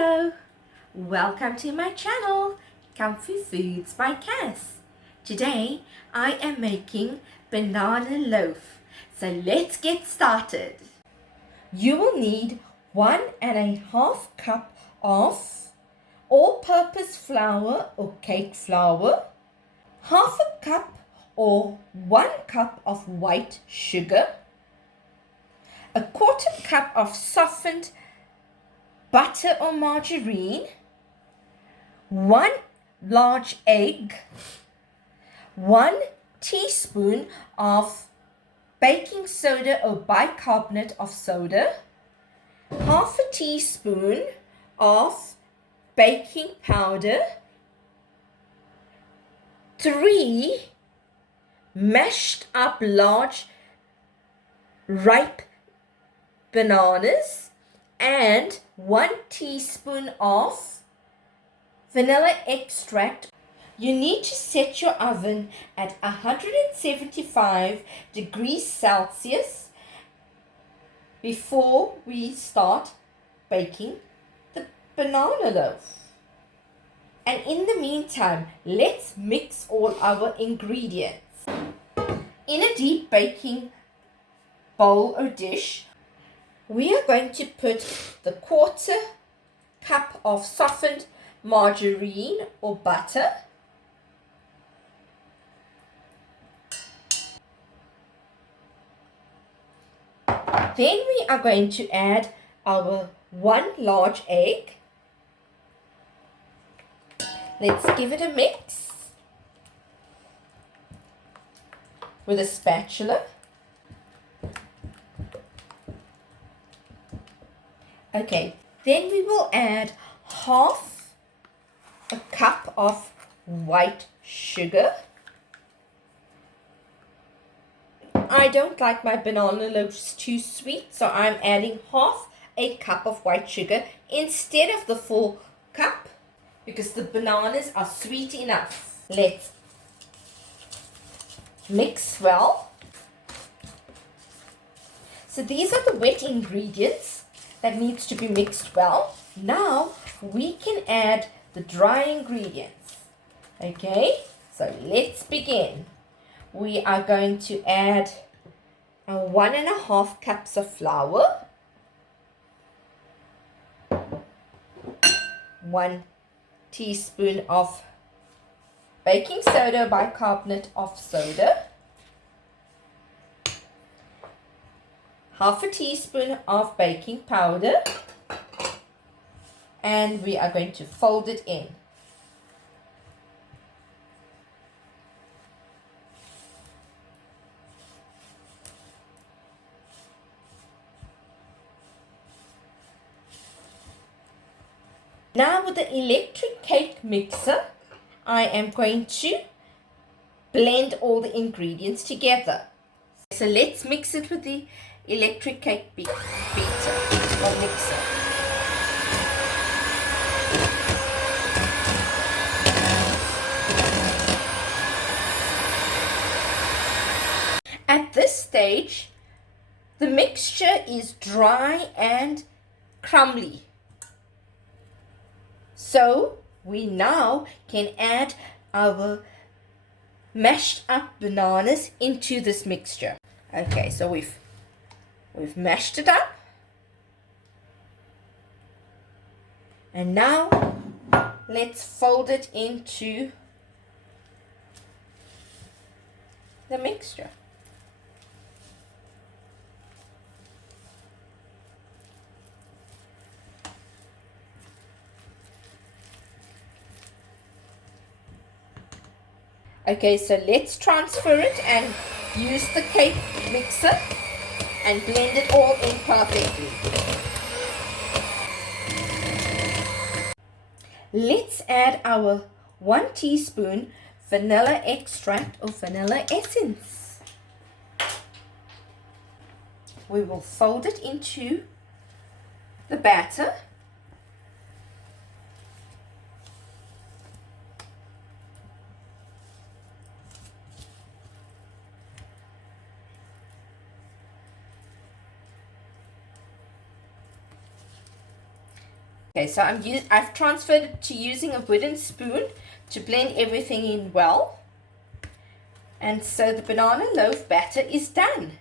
Hello, welcome to my channel, Comfy Foods by Cass. Today I am making banana loaf, so let's get started. You will need 1.5 cup of all-purpose flour or cake flour, half a cup or 1 cup of white sugar, a quarter cup of softened butter or margarine, 1 large egg, 1 teaspoon of baking soda or bicarbonate of soda, half a teaspoon of baking powder, 3 mashed up large ripe bananas, and 1 teaspoon of vanilla extract. You need to set your oven at 175 degrees Celsius before we start baking the banana loaf. And in the meantime, let's mix all our ingredients. In a deep baking bowl or dish, we are going to put the quarter cup of softened margarine or butter, then we are going to add our 1 large egg. Let's give it a mix with a spatula. Okay, then we will add half a cup of white sugar. I don't like my banana loaves too sweet, so I'm adding half a cup of white sugar instead of the full cup because the bananas are sweet enough. Let's mix well. So these are the wet ingredients that needs to be mixed well. Now we can add the dry ingredients. Okay, so let's begin. We are going to add 1.5 cups of flour, 1 teaspoon of baking soda, bicarbonate of soda, half a teaspoon of baking powder, and we are going to fold it in. Now with the electric cake mixer, I am going to blend all the ingredients together. So let's mix it with the electric cake beater or mixer. At this stage, the mixture is dry and crumbly. So we now can add our mashed up bananas into this mixture. Okay, so we've mashed it up. And now let's fold it into the mixture. Okay, so let's transfer it and use the cake mixer and blend it all in perfectly. Let's add our 1 teaspoon vanilla extract or vanilla essence. We will fold it into the batter. Okay, so I've transferred it to using a wooden spoon to blend everything in well. And so the banana loaf batter is done.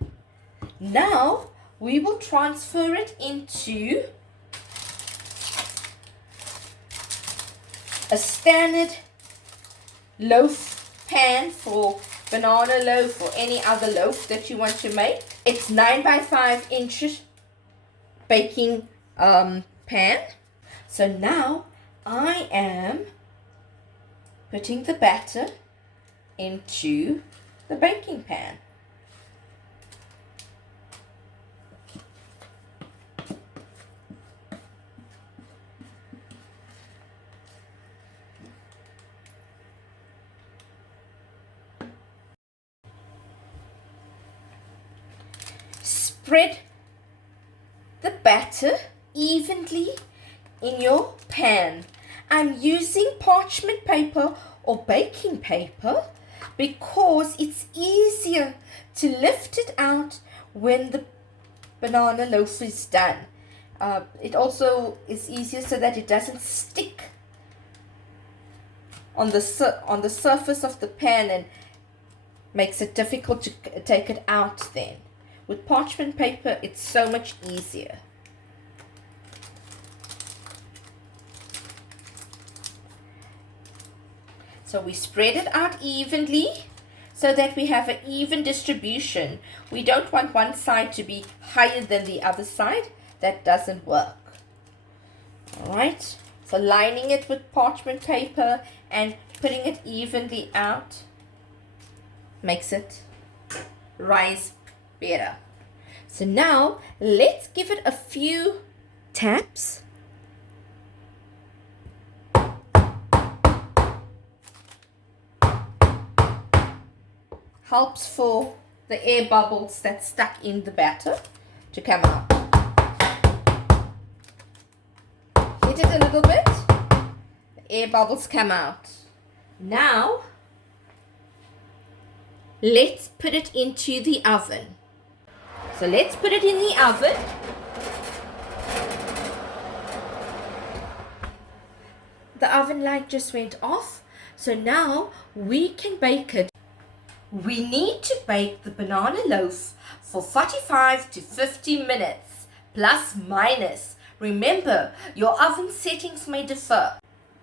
Now we will transfer it into a standard loaf pan for banana loaf or any other loaf that you want to make. It's 9 by 5 inches baking pan. So now I am putting the batter into the baking pan. Spread the batter evenly in your pan. I'm using parchment paper or baking paper because it's easier to lift it out when the banana loaf is done. It also is easier so that it doesn't stick on the surface of the pan and makes it difficult to take it out then. With parchment paper, it's so much easier. So we spread it out evenly so that we have an even distribution. We don't want one side to be higher than the other side. That doesn't work. Alright, so lining it with parchment paper and putting it evenly out makes it rise better. So now let's give it a few taps. Helps for the air bubbles that's stuck in the batter to come out. Hit it a little bit, the air bubbles come out. Now let's put it into the oven. So let's put it in the oven. The oven light just went off. So now we can bake it. We need to bake the banana loaf for 45 to 50 minutes, plus minus. Remember, your oven settings may differ.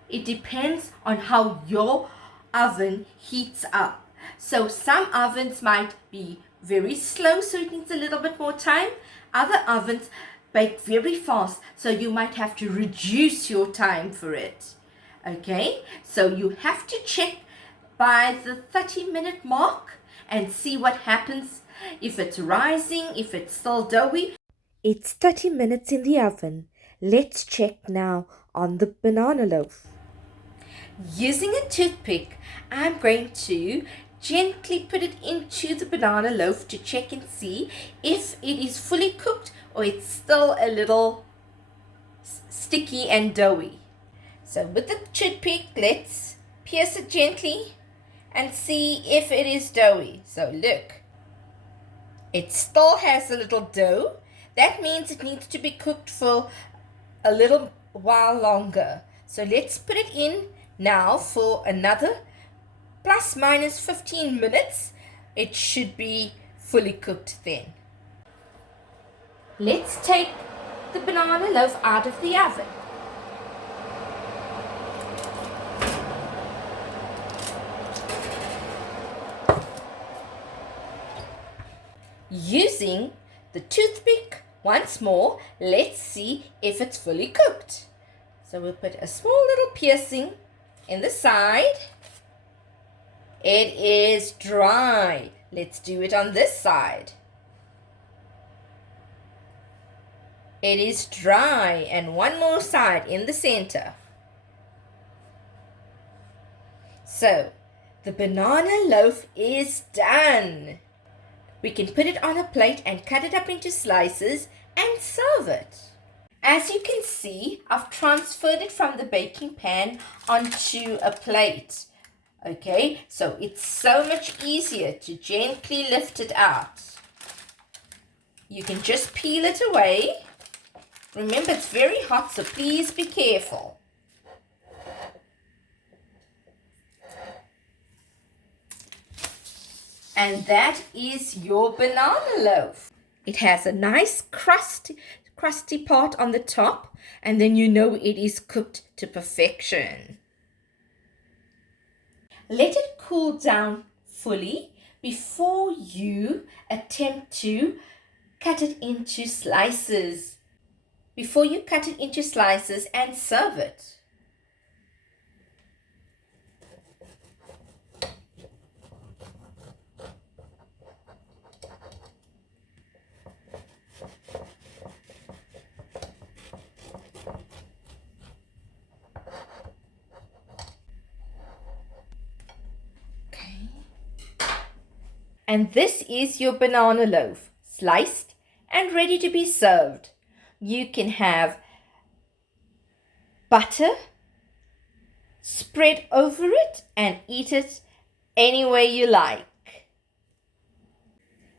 It depends on how your oven heats up. So some ovens might be very slow, so it needs a little bit more time. Other ovens bake very fast, so you might have to reduce your time for it. Okay, so you have to check by the 30-minute mark and see what happens. If it's rising, if it's still doughy. It's 30 minutes in the oven. Let's check now on the banana loaf. Using a toothpick, I'm going to gently put it into the banana loaf to check and see if it is fully cooked or it's still a little sticky and doughy. So with the toothpick, let's pierce it gently and see if it is doughy. So look, it still has a little dough. That means it needs to be cooked for a little while longer. So let's put it in now for another plus minus 15 minutes. It should be fully cooked then. Let's take the banana loaf out of the oven. Using the toothpick once more, let's see if it's fully cooked. So we'll put a small little piercing in the side. It is dry. Let's do it on this side. It is dry, and one more side in the center. So the banana loaf is done. We can put it on a plate and cut it up into slices and serve it. As you can see, I've transferred it from the baking pan onto a plate. Okay, so it's so much easier to gently lift it out. You can just peel it away Remember, it's very hot, so please be careful. And that is your banana loaf. It has a nice crusty part on the top, and then you know it is cooked to perfection. Let it cool down fully before you attempt to cut it into slices. Before you cut it into slices and serve it. And this is your banana loaf, sliced and ready to be served. You can have butter spread over it and eat it any way you like.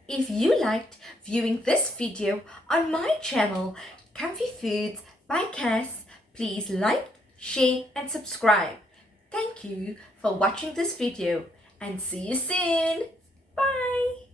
If you liked viewing this video on my channel, Comfy Foods by Cass, please like, share and subscribe. Thank you for watching this video and see you soon. Bye.